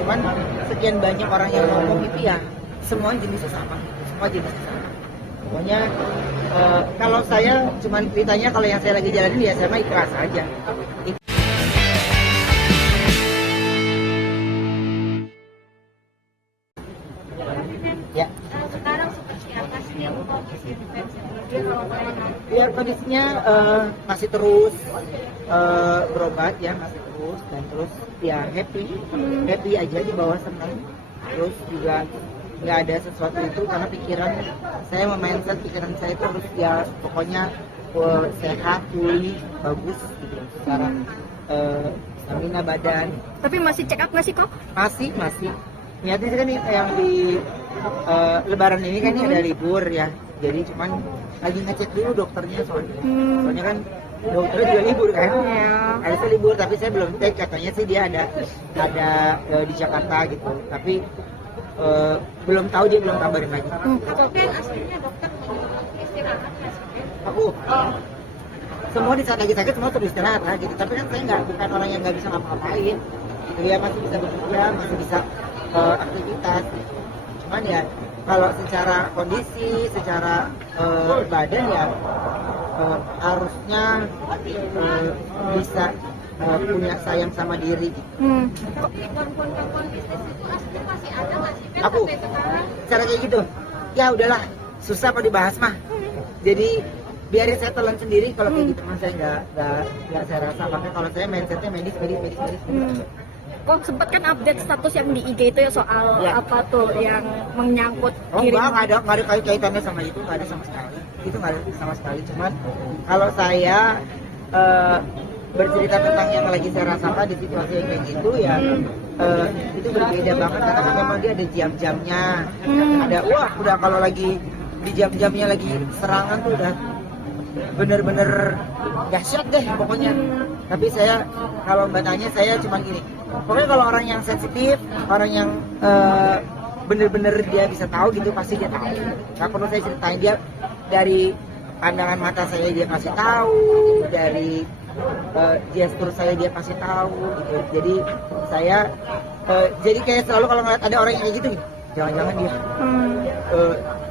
Cuman sekian banyak orang yang ngomong itu ya semua jenisnya sama gitu. Semua jenisnya sama. Pokoknya kalau saya cuman ceritanya kalau yang saya lagi jalanin ya saya mah ikhlas aja. Ya. Sekarang seperti apa sih kondisi infeksi dia kalau Ya kondisinya masih terus berobat ya, masih terus dan terus ya happy aja, di bawah senang. Terus juga nggak ada sesuatu itu karena pikiran saya mindset pikiran saya itu harus ya pokoknya sehat, pulih, bagus gitu secara stamina badan. Tapi masih check up nggak sih kok? Masih niatnya sih kan yang di Lebaran ini kan ini ada libur ya, jadi cuman lagi ngecek dulu dokternya soalnya kan dokternya juga libur kan, harusnya libur tapi saya belum cek, katanya sih dia ada di Jakarta gitu, tapi belum tahu, dia belum kabarin lagi. Tapi aslinya dokter istirahat nggak sih? Aku semua di saat lagi sakit semua terus istirahat lah gitu, tapi kan saya bukan orang yang nggak bisa ngapa-ngapain gitu ya, masih bisa bekerja, masih bisa aktivitas, cuman ya kalau secara kondisi, secara badan ya harusnya bisa punya sayang sama diri gitu. Gangguan bisnis itu aslinya masih ada nggak sih? Kan Aku sampai sekarang cara kayak gitu ya udahlah, susah kok dibahas mah, jadi biarin saya telan sendiri kalau kayak gitu. Saya nggak saya rasa, makanya kalau saya mindsetnya medis. kok sempat kan update status yang di IG itu ya soal apa tuh yang menyangkut nggak ada kaitannya sama itu, nggak ada sama sekali, itu nggak ada sama sekali. Cuman kalau saya bercerita tentang yang lagi saya rasakan di situasi yang kayak gitu ya, itu berbeda banget karena kan memang dia ada jam-jamnya, ada udah kalau lagi di jam-jamnya lagi serangan tuh udah bener-bener dahsyat deh pokoknya. Tapi saya kalau mbak tanya, saya cuman gini, pokoknya kalau orang yang sensitif, orang yang bener-bener dia bisa tahu gitu, pasti dia tahu. Nggak perlu saya ceritain, dia dari pandangan mata saya dia kasih tahu, dari gestur saya dia kasih tahu gitu. Jadi saya jadi kayak selalu kalau ngeliat ada orang yang kayak gitu, jangan-jangan dia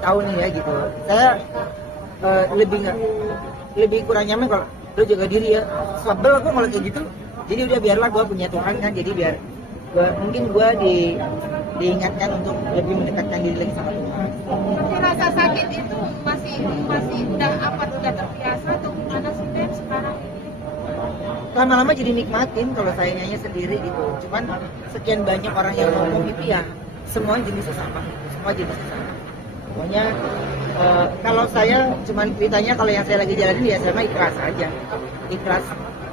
tahu nih ya gitu. Saya lebih kurang nyaman kalau lo jaga diri ya, sebel aku kalau kayak gitu. Jadi udah biarlah, gue punya Tuhan kan, jadi biar mungkin gue diingatkan untuk lebih mendekatkan diri lagi sama Tuhan. Tapi rasa sakit itu masih udah terbiasa atau gimana sih Beb sekarang? Lama-lama jadi nikmatin kalau saya nyanyi sendiri gitu. Cuman sekian banyak orang yang ngomong itu ya semua jenisnya sama, semua jenisnya sama. Pokoknya kalau saya cuman ceritanya kalau yang saya lagi jalanin ya saya mah ikhlas aja, ikhlas.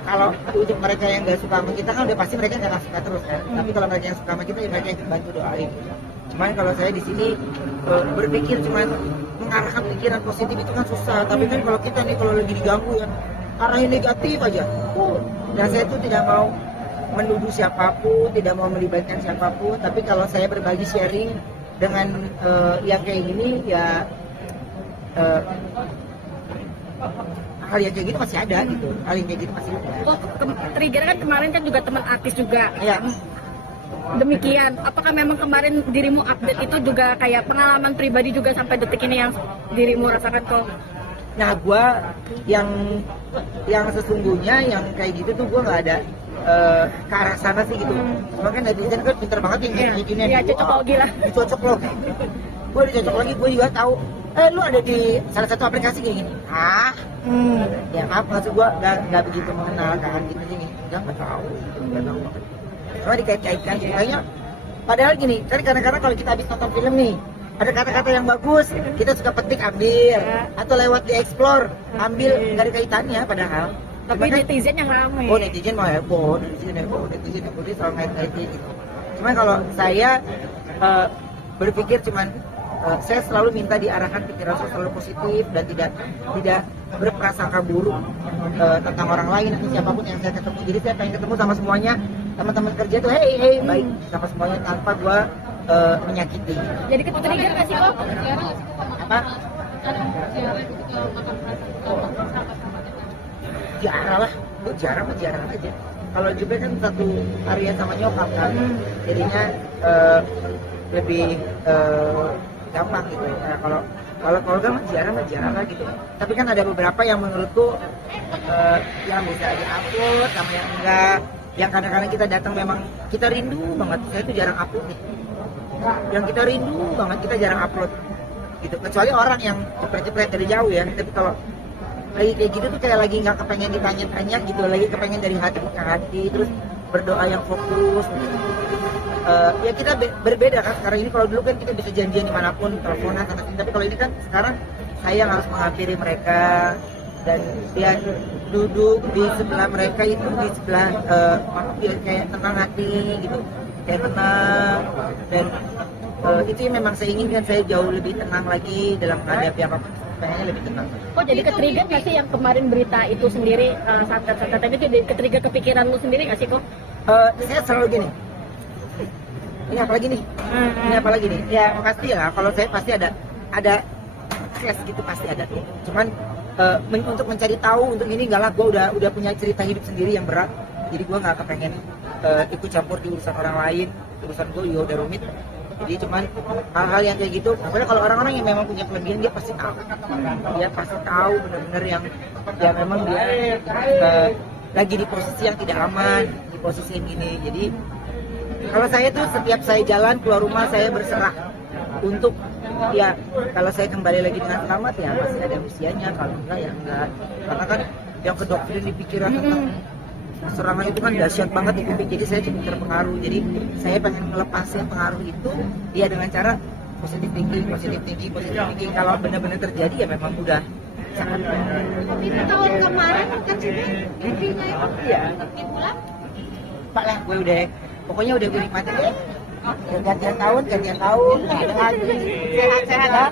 Kalau untuk mereka yang nggak suka sama kita kan udah pasti mereka nggak akan suka terus kan. Tapi kalau mereka yang suka sama kita ya mereka yang bantu doain. Cuman kalau saya di sini berpikir cuman mengarahkan pikiran positif itu kan susah. Tapi kan kalau kita nih kalau lagi diganggu ya arahnya negatif aja. Dan saya tuh tidak mau menuduh siapapun, tidak mau melibatkan siapapun. Tapi kalau saya berbagi sharing dengan yang kayak gini ya hal yang kayak gitu masih ada gitu, hal yang kayak gitu masih ada. Kok trigger kan kemarin kan juga teman artis juga. Ya. Demikian, apakah memang kemarin dirimu update itu juga kayak pengalaman pribadi juga sampai detik ini yang dirimu rasakan kok? Nah, gua yang sesungguhnya yang kayak gitu tuh gua nggak ada ke arah sana sih gitu. Cuma kan netizen kan pinter banget yang gini. Iya, cocok lah. Cocok loh. Gue dicocok lagi, gue juga tahu. Lu ada di salah satu aplikasi kayak gini. Ya maaf, maksud gue nggak begitu mengenal kan gitu sih. Nggak tahu. Cuma dikait-kaitkan kayaknya. Padahal gini, kan kadang-kadang kalau kita habis nonton film nih, ada kata-kata yang bagus, kita suka petik ambil, atau lewat di explore ambil, nggak ada kaitannya padahal. Tapi netizen yang ramai. Oh, netizen mau heboh, netizen dia selalu ngait-ngaitin gitu. Cuma kalau saya berpikir cuman saya selalu minta diarahkan pikiran saya selalu positif dan tidak berprasangka buruk tentang orang lain atau siapapun yang saya ketemu. Jadi saya pengen ketemu sama semuanya, teman-teman kerja tuh hey baik sama semuanya tanpa gua menyakiti. Jadi ketrigger nggak sih kok? Apa? Jarang lah, gue jarang aja. kalau Jupe kan satu area sama nyokap kan, jadinya lebih gampang gitu. Nah, kalau keluarga mah jarang lah gitu. Tapi kan ada beberapa yang menurutku yang bisa di-upload sama yang enggak. Yang kadang-kadang kita datang memang kita rindu banget. Saya tuh jarang upload nih. Yang kita rindu banget kita jarang upload gitu. Kecuali orang yang cepet-cepet dari jauh ya. Tapi kalau lagi kayak gitu tuh kayak lagi nggak kepengen ditanya-tanya gitu, lagi kepengen dari hati ke hati, terus berdoa yang fokus gitu. Ya kita berbeda kan sekarang ini. Kalau dulu kan kita bisa janjian dimanapun, teleponan sana sini, tapi kalau ini kan sekarang saya yang harus menghampiri mereka dan dia duduk di sebelah mereka itu, di sebelah dia kayak tenang hati gitu, kayak tenang. Dan itu yang memang saya inginkan, saya jauh lebih tenang lagi dalam menghadapi apapun, pengennya lebih tenang. Oh jadi ke-trigger nggak sih yang kemarin berita itu sendiri, santet-santet itu jadi ke-trigger kepikiran lu sendiri nggak sih kok? Saya selalu gini, ini apalagi nih, ya pasti ya, kalau saya pasti ada flash gitu, pasti ada tuh. Cuman untuk mencari tahu, untuk ini enggak lah, gue udah punya cerita hidup sendiri yang berat, jadi gue nggak kepengen ikut campur di urusan orang lain. Urusan gue juga udah rumit, jadi cuman hal-hal yang kayak gitu. Apalagi kalau orang-orang yang memang punya kelebihan, dia pasti tahu benar-benar yang memang dia lagi di posisi yang tidak aman, di posisi yang gini. Jadi kalau saya tuh setiap saya jalan keluar rumah, saya berserah untuk ya, kalau saya kembali lagi dengan selamat ya masih ada usianya, kalau enggak ya enggak. Karena kan yang kedoktrin di pikiran tentang serangan itu kan dahsyat banget di kuping, jadi saya cukup terpengaruh. Jadi saya pengen melepasin pengaruh itu ya dengan cara positive thinking. Kalau benar-benar terjadi ya memang udah sangat. Tapi tahun kemarin kan sih intinya itu Iya. pulang. Pak lah, gue udah pokoknya udah gue nikmatin deh. Gantian tahun, ada lagi sehat-sehat.